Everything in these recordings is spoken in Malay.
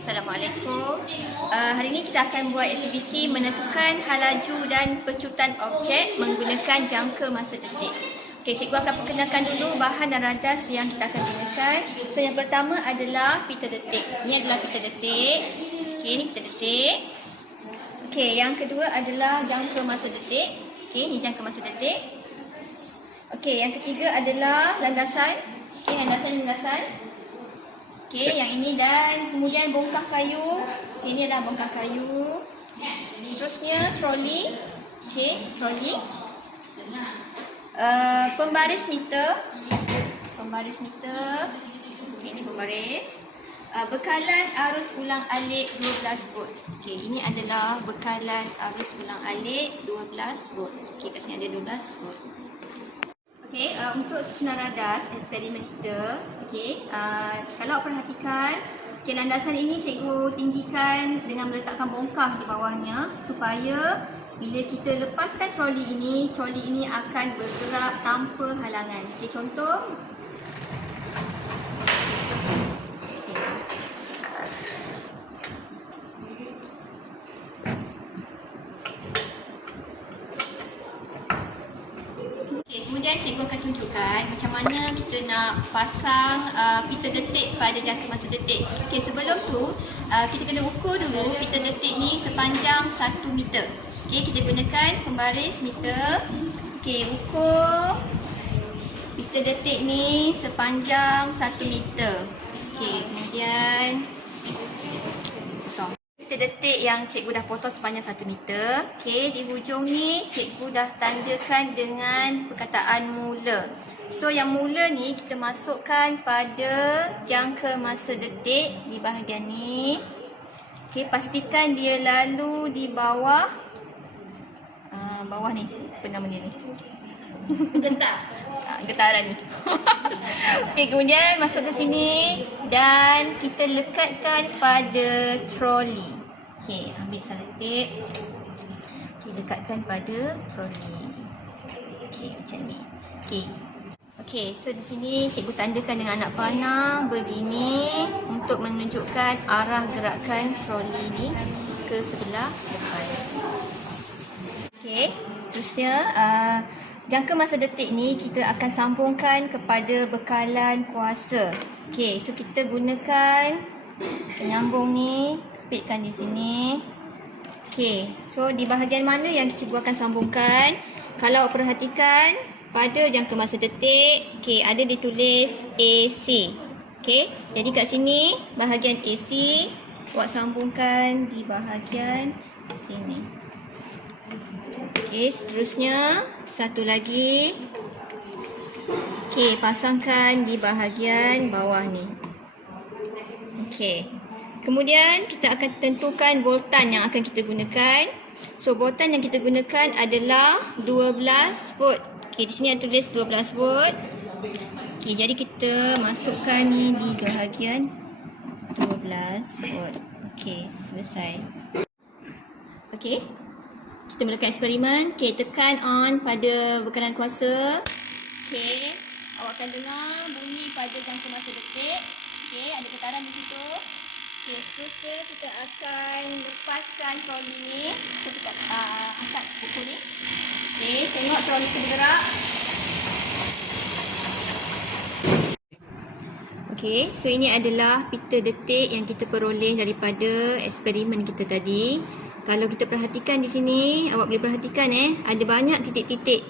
Assalamualaikum. Hari ini kita akan buat aktiviti menentukan halaju dan pecutan objek menggunakan jangka masa detik. Okey, cikgu akan perkenalkan dulu bahan dan radas yang kita akan gunakan. So, yang pertama adalah pita detik. Ini adalah pita detik. Okey, ini pita detik. Okey, yang kedua adalah jangka masa detik. Okey, ini jangka masa detik. Okey, yang ketiga adalah landasan. Okey, landasan. Okey, yang ini dan kemudian bongkah kayu. Ini adalah bongkah kayu. Seterusnya troli. Okey, troli. Pembaris meter. Okey, ini pembaris. Bekalan arus ulang alik 12 volt. Okey, ini adalah bekalan arus ulang alik 12 volt. Okey, kat sini ada 12 volt. Okey, untuk susunan radas eksperimen kita, okey, kalau perhatikan, okey, landasan ini cikgu tinggikan dengan meletakkan bongkah di bawahnya supaya bila kita lepaskan troli ini akan bergerak tanpa halangan. Okey, contoh. Kemudian cikgu akan tunjukkan macam mana kita nak pasang pita detik pada jangka masa detik. Okey, sebelum tu kita kena ukur dulu pita detik ni sepanjang 1 meter. Okey, kita gunakan pembaris meter. Okey, ukur pita detik ni sepanjang 1 meter. Okey, kemudian potong. Pita detik yang cikgu dah potong sepanjang 1 meter. Okey, di hujung ni cikgu dah tandakan dengan perkataan mula. So, yang mula ni kita masukkan pada jangka masa detik di bahagian ni. Okey, pastikan dia lalu di bawah bawah ni. Apa nama dia ni? Getaran ni. Okey, kemudian masuk ke sini dan kita lekatkan pada troli. Okey, ambil selotip. Okey, lekatkan pada troli. Okey, macam ni. Okey, so di sini cikgu tandakan dengan anak panah begini untuk menunjukkan arah gerakan troli ni ke sebelah depan. Okey, seterusnya jangka masa detik ni kita akan sambungkan kepada bekalan kuasa. Okey, so kita gunakan penyambung ni, kepitkan di sini. Okey, so di bahagian mana yang cikgu akan sambungkan? Kalau perhatikan pada jangka masa detik, okey, ada ditulis AC. Okey, jadi kat sini bahagian AC buat sambungkan di bahagian sini. Okey, seterusnya satu lagi. Okey, pasangkan di bahagian bawah ni. Okey. Kemudian kita akan tentukan voltan yang akan kita gunakan. So, voltan yang kita gunakan adalah 12 volt. Okey, di sini ada tulis 12 volt. Okey, jadi kita masukkan ni di bahagian 12 volt. Okey, selesai. Okey. Kita mulakan eksperimen. Okey, tekan on pada bekalan kuasa. Okey, awak akan dengar bunyi pada jangka masa detik. Okey, ada getaran di situ. Okey, seterusnya kita akan lepaskan troli ni. So, kita angkat buku ni. Okey, tengok troli tu bergerak. Okey, so ini adalah pita detik yang kita peroleh daripada eksperimen kita tadi. Kalau kita perhatikan di sini, awak boleh perhatikan ada banyak titik-titik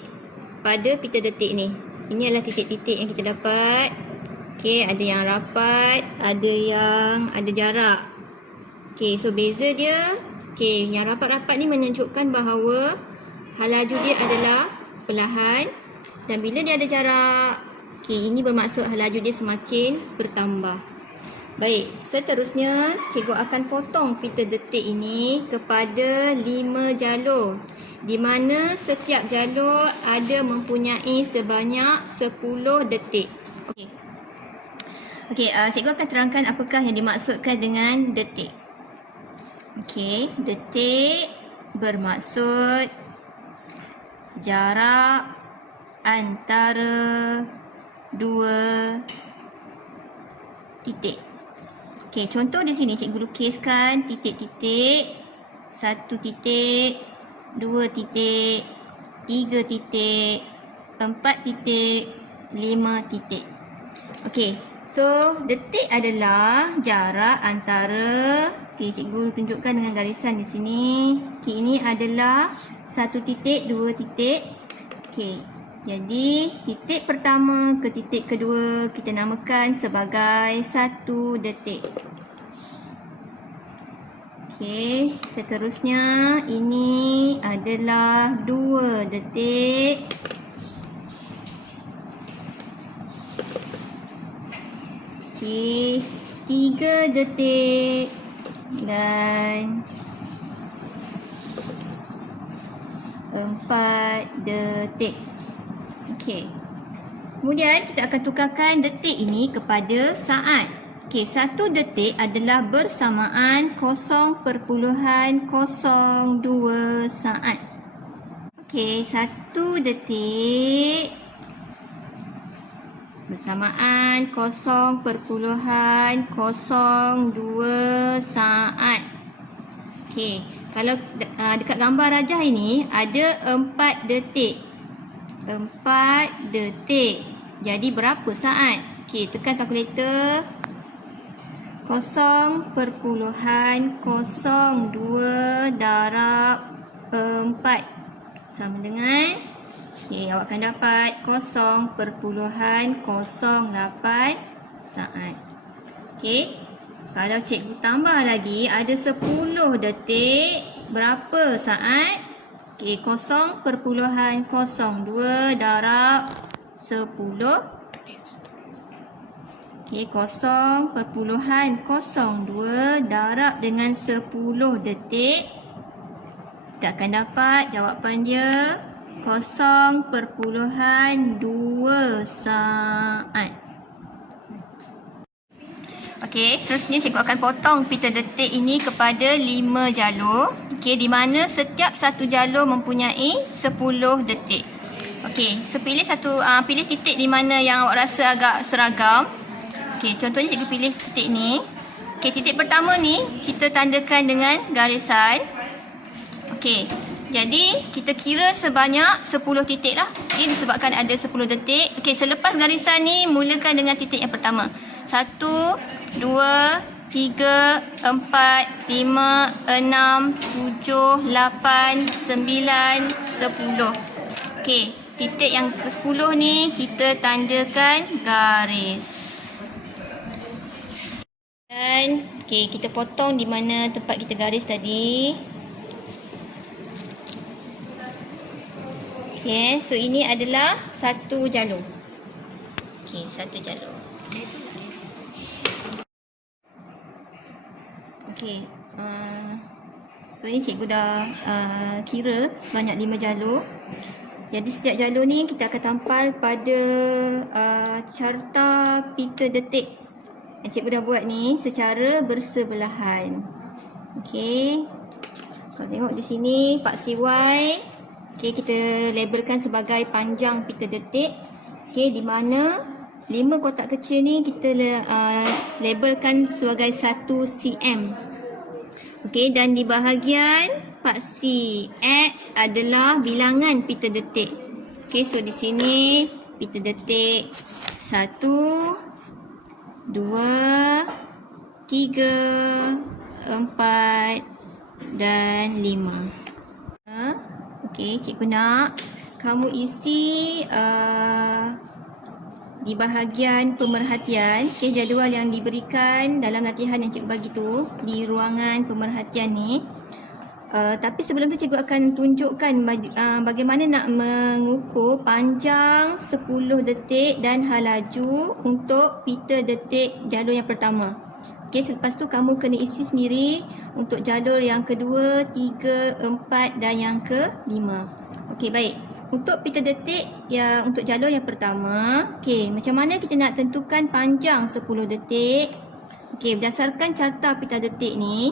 pada pita detik ni. Ini adalah titik-titik yang kita dapat. Okey, ada yang rapat, ada yang ada jarak. Okey, so beza dia, okey, yang rapat-rapat ni menunjukkan bahawa halaju dia adalah perlahan dan bila dia ada jarak, okey, ini bermaksud halaju dia semakin bertambah. Baik, seterusnya cikgu akan potong pita detik ini kepada 5 jalur di mana setiap jalur ada mempunyai sebanyak 10 detik. Okey, cikgu akan terangkan apakah yang dimaksudkan dengan detik. Okey, detik bermaksud jarak antara dua titik. Okey, contoh di sini cikgu lukiskan titik-titik, 1 titik, 2 titik, 3 titik, 4 titik, 5 titik. Okey, so detik adalah jarak antara, okey, cikgu tunjukkan dengan garisan di sini. Okey, ini adalah 1 titik, 2 titik. Okey, jadi titik pertama ke titik kedua kita namakan sebagai 1 detik. Okey, seterusnya ini adalah 2 detik. Okey, 3 detik dan 4 detik. Okey. Kemudian kita akan tukarkan detik ini kepada saat. Okey, 1 detik adalah bersamaan 0.02 saat. Okey, 1 detik bersamaan 0.02 saat. Okey, kalau dekat gambar rajah ini ada 4 detik. 4 detik. Jadi berapa saat? Okey, tekan kalkulator. 0.02 darab 4 sama dengan, okey, awak akan dapat 0.08 saat. Okey, kalau cikgu tambah lagi ada 10 detik, berapa saat? Okey, 0.02 darab 10. Okey, 0.02 darab dengan 10 detik. Kita akan dapat jawapan dia 0.2 saat. Okey, seterusnya cikgu akan potong pita detik ini kepada 5 jalur. Okey, di mana setiap satu jalur mempunyai 10 detik. Okey, so pilih titik di mana yang awak rasa agak seragam. Okey, contohnya cikgu pilih titik ni. Okey, titik pertama ni kita tandakan dengan garisan. Okey, jadi kita kira sebanyak 10 titik lah. Okey, disebabkan ada 10 detik. Okey, selepas garisan ni mulakan dengan titik yang pertama. 1, 2, 3, 4, 5, 6, 7, 8, 9, 10. Okey, titik yang ke-10 ni kita tandakan garis. Dan okey, kita potong di mana tempat kita garis tadi. Okey, so ini adalah satu jalur. Okey, satu jalur. Okey, so ini cikgu dah kira sebanyak 5 jalur. Jadi setiap jalur ni kita akan tampal pada carta pita detik yang cikgu dah buat ni secara bersebelahan. Okey, kalau tengok di sini Pak CY, okey, kita labelkan sebagai panjang pita detik. Okey, di mana 5 kotak kecil ni kita labelkan sebagai 1 cm. Okey, dan di bahagian Pak C, X adalah bilangan pita detik. Okey, so di sini pita detik 1, 2, 3, 4 dan 5. Okey, cikgu nak kamu isi di bahagian pemerhatian, okey, jadual yang diberikan dalam latihan yang cikgu bagi tu di ruangan pemerhatian ni. Tapi sebelum tu cikgu akan tunjukkan bagaimana nak mengukur panjang 10 detik dan halaju untuk pita detik jalur yang pertama. Okey, selepas tu kamu kena isi sendiri untuk jalur yang kedua, 3, 4 dan yang ke-5. Okey, baik. Untuk pita detik untuk jalur yang pertama, okey, macam mana kita nak tentukan panjang 10 detik? Okey, berdasarkan carta pita detik ni,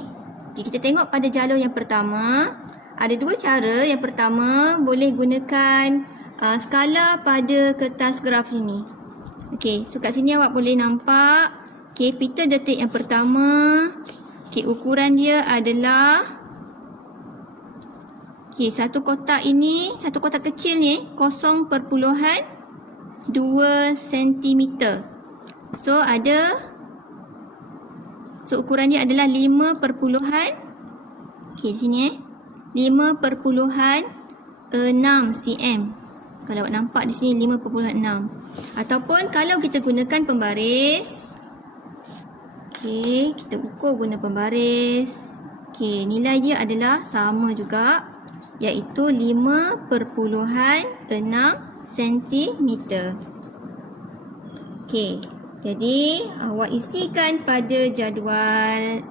okey, kita tengok pada jalur yang pertama, ada dua cara. Yang pertama, boleh gunakan skala pada kertas graf ini. Okey, so kat sini awak boleh nampak, Okey, pita detik yang pertama. Okey, ukuran dia adalah satu kotak ini, satu kotak kecil ni 0.2 cm. So ukuran dia adalah 5 di sini 5.6 cm. Kalau awak nampak di sini 5.6. Ataupun kalau kita gunakan pembaris, kita ukur guna pembaris. Nilai dia adalah sama juga, iaitu 5.6 cm. Jadi awak isikan pada jadual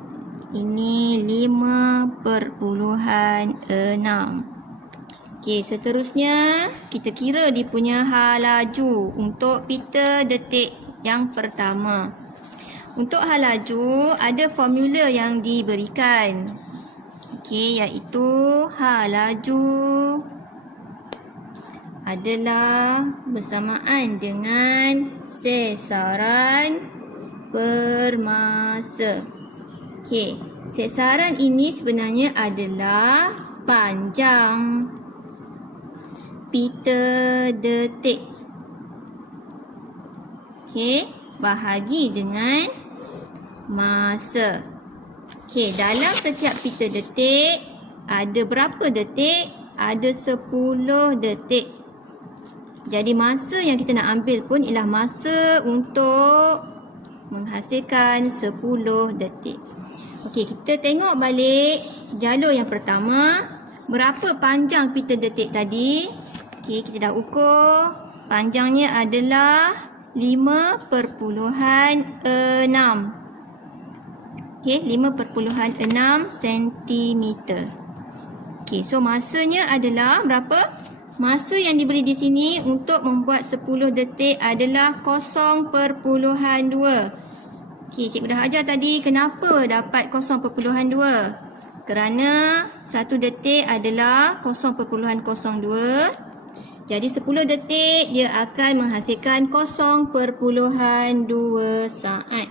ini 5.6. Seterusnya kita kira dia punya halaju untuk pita detik yang pertama. Untuk halaju ada formula yang diberikan. Iaitu halaju adalah bersamaan dengan sesaran per masa. Sesaran ini sebenarnya adalah panjang pita detik. Bahagi dengan masa. Dalam setiap pita detik ada berapa detik? Ada 10 detik. Jadi masa yang kita nak ambil pun ialah masa untuk menghasilkan 10 detik. Kita tengok balik jalur yang pertama. Berapa panjang pita detik tadi? Kita dah ukur. Panjangnya adalah 5.6. 5.6 cm. So masanya adalah berapa? Masa yang diberi di sini untuk membuat 10 detik adalah 0.2. Cikgu dah ajar tadi kenapa dapat 0.2. Kerana 1 detik adalah 0.02. Jadi 10 detik dia akan menghasilkan 0.2 saat.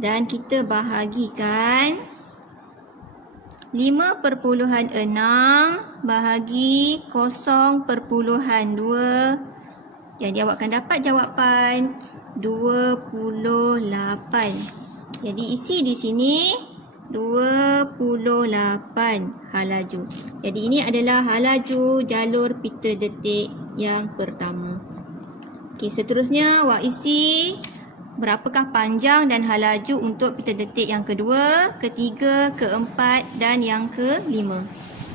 Dan kita bahagikan 5.6 bahagi 0.2. Jadi awak akan dapat jawapan 28. Jadi isi di sini 28 halaju. Jadi ini adalah halaju jalur pita detik yang pertama. Seterusnya awak isi berapakah panjang dan halaju untuk pita detik yang kedua, ketiga, keempat dan yang kelima.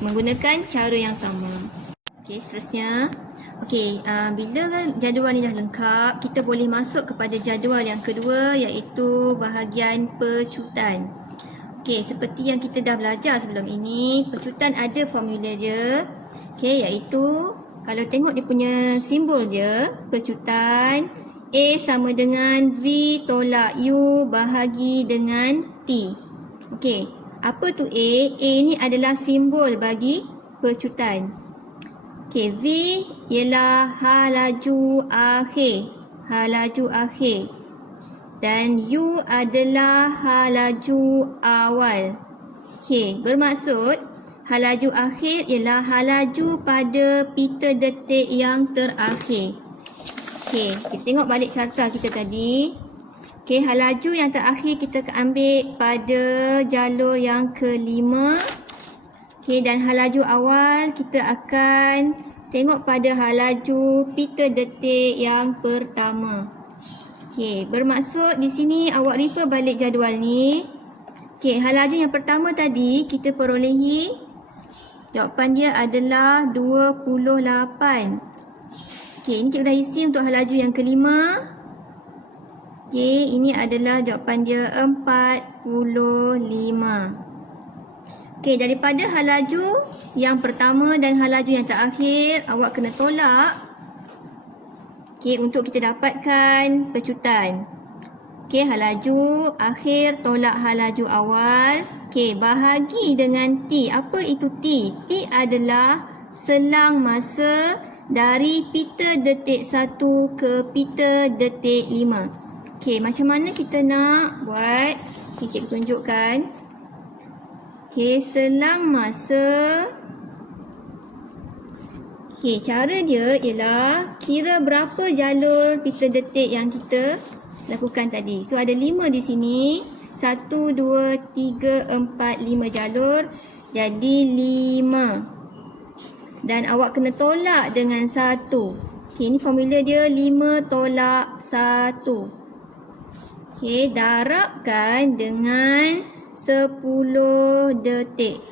Menggunakan cara yang sama. Seterusnya. Bila jadual ni dah lengkap, kita boleh masuk kepada jadual yang kedua, iaitu bahagian pecutan. Seperti yang kita dah belajar sebelum ini, pecutan ada formula dia. Iaitu kalau tengok dia punya simbol dia, pecutan A sama dengan V tolak U bahagi dengan T. Apa tu A? A ni adalah simbol bagi pecutan. V ialah halaju akhir. Halaju akhir. Dan U adalah halaju awal. Bermaksud halaju akhir ialah halaju pada pita detik yang terakhir. Kita tengok balik carta kita tadi. Halaju yang terakhir kita ambil pada jalur yang kelima. Dan halaju awal kita akan tengok pada halaju pita detik yang pertama. Bermaksud di sini awak refer balik jadual ni. Halaju yang pertama tadi kita perolehi jawapan dia adalah 28. Ini cikgu dah isi untuk halaju yang kelima. Ini adalah jawapan dia 45. Daripada halaju yang pertama dan halaju yang terakhir, awak kena tolak. Untuk kita dapatkan pecutan. Halaju akhir tolak halaju awal. Bahagi dengan T. Apa itu T? T adalah selang masa dari pita detik 1 ke pita detik 5. Okey, macam mana kita nak buat? Okay, cikgu tunjukkan. Okey, selang masa. Okey, cara dia ialah kira berapa jalur meter detik yang kita lakukan tadi. So, ada 5 di sini. 1, 2, 3, 4, 5 jalur. Jadi 5. Dan awak kena tolak dengan 1. Okey, ini formula dia 5 tolak 1. Okey, darabkan dengan 10 detik.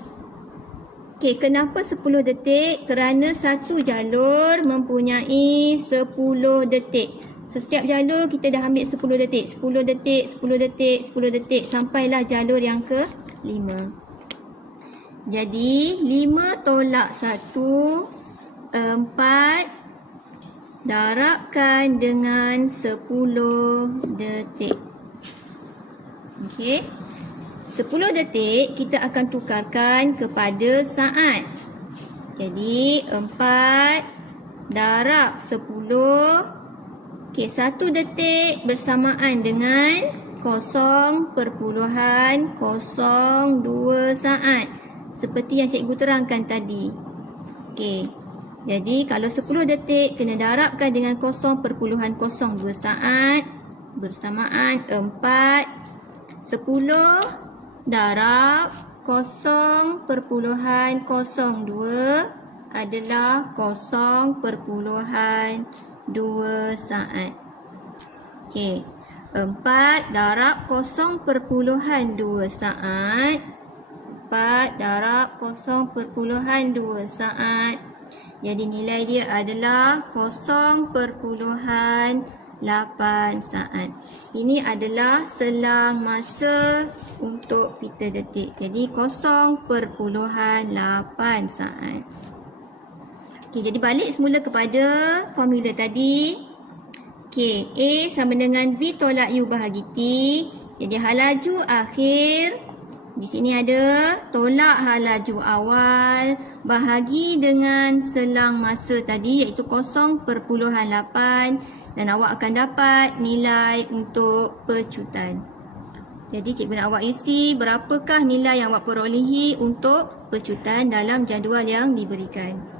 Okey, kenapa 10 detik? Kerana satu jalur mempunyai 10 detik. So, setiap jalur kita dah ambil 10 detik. 10 detik, 10 detik, 10 detik. Sampailah jalur yang ke-5. Jadi, 5 tolak 1, 4. Darabkan dengan 10 detik. Okey. 10 detik kita akan tukarkan kepada saat. Jadi, 4 darab 10. Okey, 1 detik bersamaan dengan 0.02 saat. Seperti yang cikgu terangkan tadi. Okey. Jadi, kalau 10 detik kena darabkan dengan 0.02 saat. Bersamaan 4. 10 darab 0.02 adalah 0.2 saat. Okey. 4 darab 0.2 saat. 4 darab 0.2 saat. Jadi nilai dia adalah 0.8 saat. Ini adalah selang masa untuk meter detik. Jadi 0.8 saat. Okey, jadi balik semula kepada formula tadi. Okey, A sama dengan V tolak U bahagi T. Jadi hal laju akhir. Di sini ada tolak hal laju awal bahagi dengan selang masa tadi iaitu 0.8 dan awak akan dapat nilai untuk pecutan. Jadi cikgu nak awak isi berapakah nilai yang awak perolehi untuk pecutan dalam jadual yang diberikan.